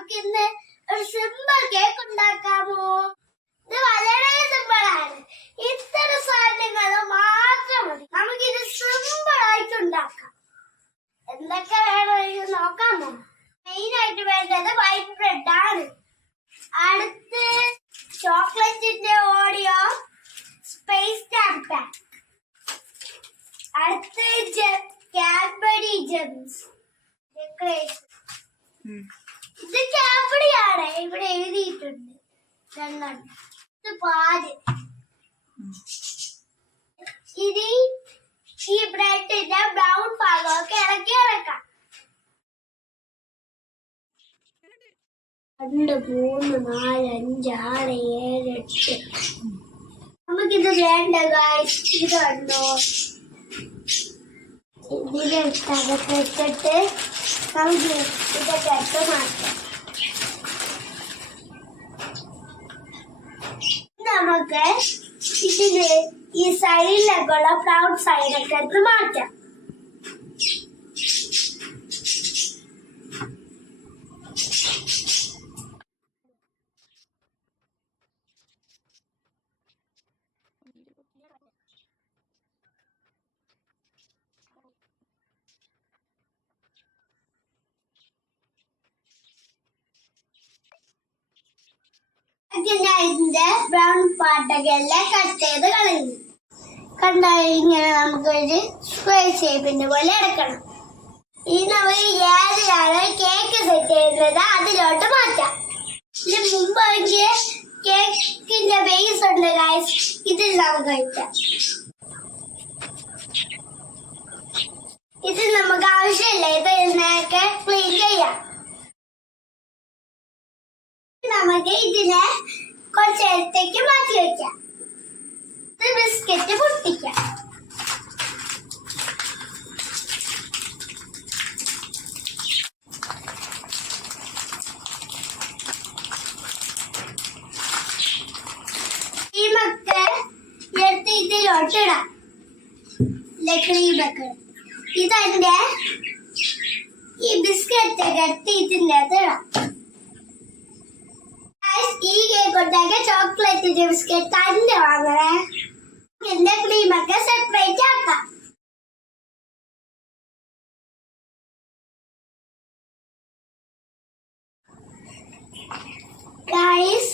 നമുക്ക് ഇന്ന് ഒരു സിമ്പിൾ കേക്ക് ഉണ്ടാക്കാമോ? ഇത് വളരെ സിമ്പിൾ ആണ്. ഇത്ര സാധനങ്ങൾ മാത്രം മതി. നമുക്ക് ഇത് സിമ്പിൾ ആയിട്ട് ഉണ്ടാക്കാം. എന്തൊക്കെ വേണം ഇത് നോക്കാമോ? മെയിൻ ആയിട്ട് വേണ്ടത് വൈറ്റ് ബ്രെഡ് ആണ്. അടുത്ത് ചോക്ലേറ്റിന്റെ ഓഡിയോ സ്പേസ് പാക്ക് അടുത്ത് കാഡ്ബറി ജെംസ് ഡെക്കറേഷൻ ഇത് കാപ്പിടിയാണ് ഇവിടെ എഴുതിയിട്ടുണ്ട്. രണ്ടെണ്ണം. ഇത് പാൽ. ഇത് ഈ ബ്രെഡിന്റെ ബ്രൗൺ ഭാഗമൊക്കെ ഇളക്കി ഇളക്കാം രണ്ട് മൂന്ന് നാല് അഞ്ച് ആറ് ഏഴ് എട്ട്. നമുക്കിത് വേണ്ട ഇത് കണ്ടോ? ഇതിനെ ഇട്ടിട്ട് നമുക്ക് ഇതൊക്കെ ഇട്ട് മാറ്റാം നമുക്ക് ഇതിന് ഈ സൈഡിലേക്കുള്ള ബ്രൗൺ സൈഡൊക്കെ എടുത്ത് മാറ്റാം ഞാൻ ഇതിന്റെ ബ്രൗൺ പാട്ടൊക്കെ എല്ലാം കട്ട് ചെയ്ത് കളയുന്നു. കണ്ട ഇങ്ങനെ നമുക്കൊരു സ്ക്വയർ ഷേപ്പിന്റെ പോലെ എടുക്കണം. ഇനി നമ്മൾ ഏതിലാണ് കേക്ക് സെറ്റ് ചെയ്യുന്നത് അതിലോട്ട് മാറ്റാം. ഇതിന് മുമ്പ് എനിക്ക് കേക്കിന്റെ ബേസ് ഉണ്ട് ഗൈസ് ഇതിൽ നമുക്ക് വയ്ക്കാം ഇത് നമുക്ക് ആവശ്യമില്ല. ഇത് ഇതിനൊക്കെ ക്ലീൻ ചെയ്യാം. നമുക്ക് ഇതിനെ കുറച്ച് നേരത്തേക്ക് മാറ്റി വെക്കാം. ബിസ്ക്കറ്റ് പൊട്ടിക്കാം. ഈ ഇതെന്റെ ഈ ബിസ്ക്കറ്റ് എടുത്ത് ഇതിന്റെ അകത്ത് ഇടാം Guys, ഈ കേക്ക് ഉണ്ടാക്കിയ ചോക്ലേറ്റ് ബിസ്ക്കറ്റ് തന്നെ വാങ്ങണേ എന്റെ ക്രീമൊക്കെ സെപ്പറേറ്റ് ആക്കാം ഗൈസ്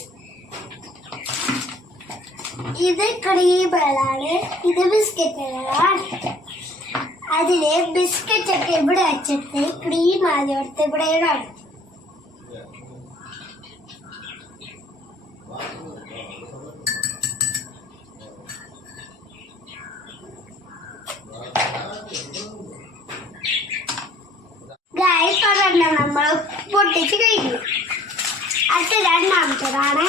ഇത് ക്രീമുകളാണ് ഇത് ബിസ്ക്കറ്റുകളാണ് അതിൽ ബിസ്ക്കറ്റ് ഒക്കെ ഇവിടെ വെച്ചിട്ട് ക്രീം ആദ്യം എടുത്ത് ഇവിടെ ഇടണം ഗായ്സ് ഒരെണ്ണം നമ്മൾ പൊട്ടിച്ച് കഴിഞ്ഞു അടുത്ത രണ്ടാമത്തതാണ്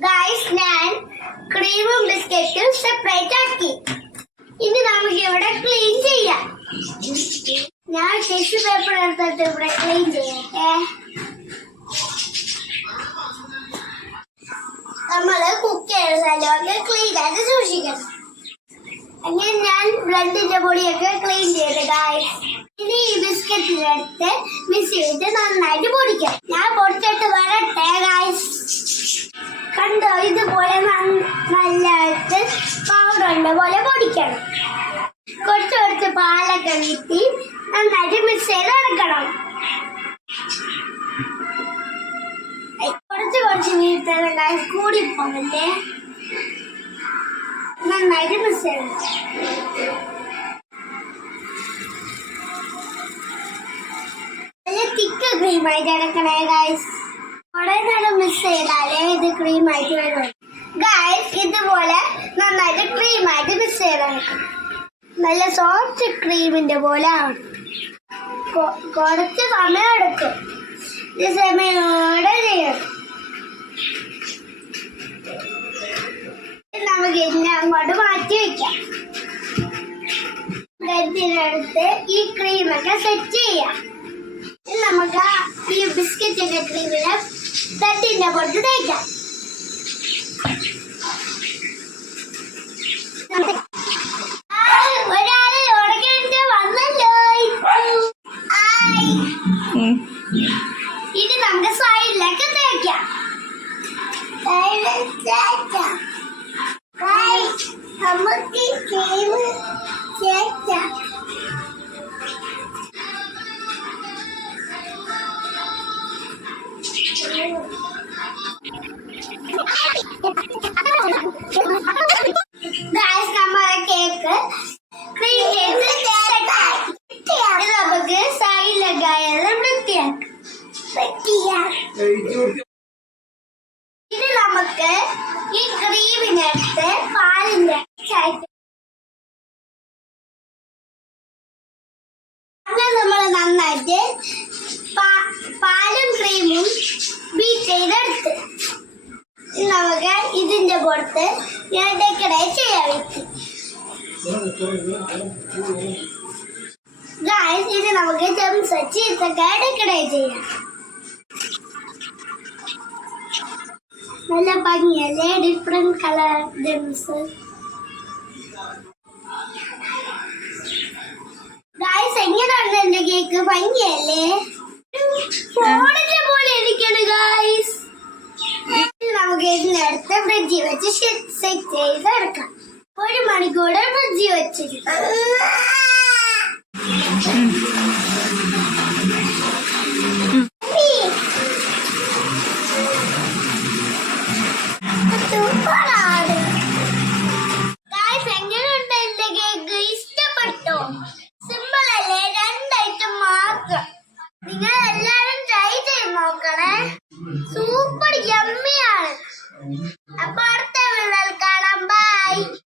ഗായ്സ് ഞാൻ ക്രീമും ബിസ്ക്കറ്റും സെപ്പറേറ്റ് ആക്കി ഇനി നമുക്ക് ഇവിടെ ക്ലീൻ ചെയ്യാം. ഞാൻ ടിഷ്യൂ പേപ്പർ എടുത്തിട്ട് ഇവിടെ ക്ലീൻ ചെയ്യട്ടെ ബിസ്ക്കറ്റിലെടുത്ത് മിക്സ് ചെയ്ത് നന്നായിട്ട് പൊടിക്കാം. ഞാൻ പൊടിച്ചിട്ട് വരട്ടെ കണ്ടോ ഇതുപോലെ നല്ലതായിട്ട് പൗഡറിന്റെ പോലെ പൊടിക്കണം. കുറച്ച് കുറച്ച് പാലൊക്കെ വീട്ടി നന്നായിട്ട് മിക്സ് ചെയ്ത് എടുക്കണം. കുറച്ച് കുറച്ച് വീട്ടിൽ കൂടി പോകല്ലേ നന്നായിട്ട് മിക്സ് ചെയ്യണം. തിക്ക് ക്രീമായിട്ട് എടുക്കണേ ഗായ്സ് കുറെ നേരം മിക്സ് ചെയ്താലേ ഇത് ക്രീം ആയിട്ട് വരുള്ളൂ ഗായ്സ് ഇതുപോലെ നന്നായിട്ട് ക്രീം ആയിട്ട് മിക്സ് ചെയ്തെടുക്കണം നല്ല സോഫ്റ്റ് ക്രീമിന്റെ പോലെ ആവണം കുറച്ച് സമയം എടുക്കും. ഇത് സമയോടെ ചെയ്യണം. നമുക്ക് ഇനി അങ്ങോട്ട് മാറ്റി വെക്കാം. ബ്രെഡ് ഈ ക്രീമൊക്കെ സെറ്റ് ചെയ്യാം. നമുക്ക് ഈ ബിസ്ക്കറ്റിന്റെ ക്രീമിൽ തട്ടിന്റെ പുറത്ത് തേക്കാം. ഇത് നമുക്ക് സൈഡിലേക്ക് തേക്കാം സൈഡിൽ തേക്കാം. നമ്മുടെ കേക്ക് ക്രീം കേക്ക് ഇത് നമുക്ക് സൈഡിലൊക്കെ വൃത്തിയാക്കാം വൃത്തിയാക്കാം ഇത് നമുക്ക് ഈ ക്രീമിനെടുത്ത് പാലിന്റെ അങ്ങനെ നമ്മൾ നന്നായിട്ട് പാ- ഗായ്സ് ഇത് നമുക്ക് ജംസ് വെച്ച് ഇതൊക്കെ ഡെക്കറേറ്റ് ചെയ്യാം. നല്ല ഭംഗിയല്ലേ? ഡിഫറെന്റ് കളർ ജെംസ് ഗായ്സ് എങ്ങനെയാണ് എന്റെ കേക്ക് ഭംഗിയല്ലേ? ഫോണിന്റെ പോലെ ഇരിക്കണ് ഗായ്സ് നമുക്ക് ഇതിനടുത്ത് ഫ്രിഡ്ജിൽ വെച്ച് സെറ്റ് ചെയ്ത് എടുക്കാം ഒരു മണിക്കൂർ ഫ്രിഡ്ജിൽ വെച്ചിരിക്കും